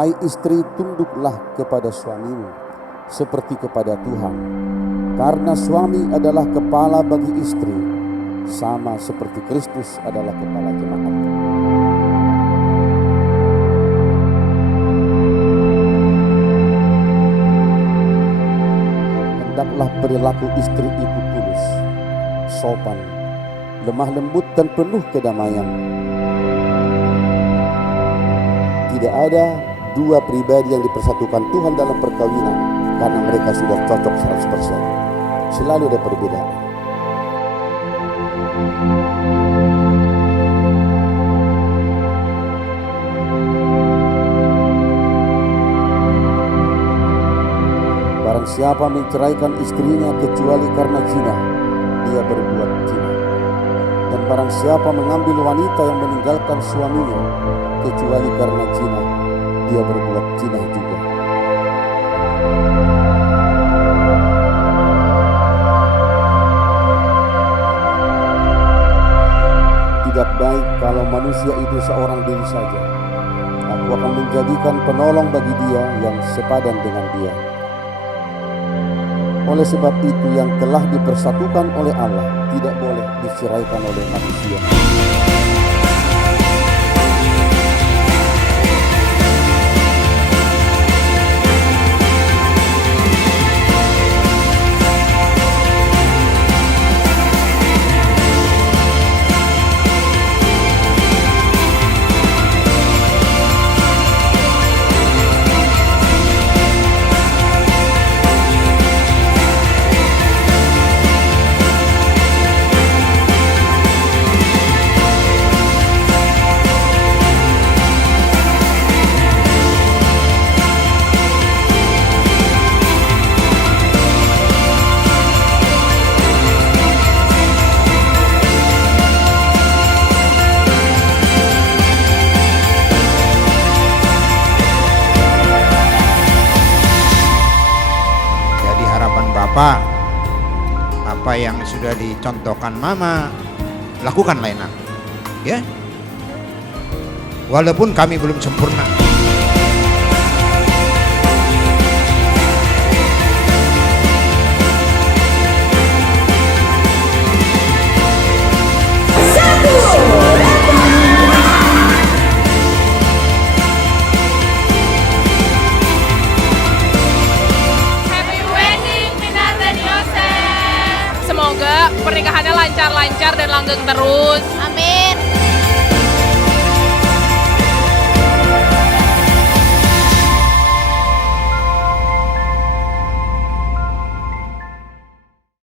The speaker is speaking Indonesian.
Hai istri, tunduklah kepada suamimu seperti kepada Tuhan, karena suami adalah kepala bagi istri, sama seperti Kristus adalah kepala jemaat. Hendaklah perilaku istri itu tulus, sopan, lemah lembut dan penuh kedamaian. Tidak ada dua pribadi yang dipersatukan Tuhan dalam perkawinan karena mereka sudah cocok 100%. Selalu ada perbedaan. Barang siapa menceraikan istrinya kecuali karena zina, dia berbuat zina. Dan barang siapa mengambil wanita yang meninggalkan suaminya kecuali karena zina, dia berbuat zina juga. Tidak baik kalau manusia itu seorang diri saja. Aku akan menjadikan penolong bagi dia yang sepadan dengan dia. Oleh sebab itu yang telah dipersatukan oleh Allah tidak boleh diceraikan oleh manusia. Apa yang sudah dicontohkan mama, lakukan lain ya. Walaupun kami belum sempurna. Semoga pernikahannya lancar-lancar dan langgeng terus. Amin.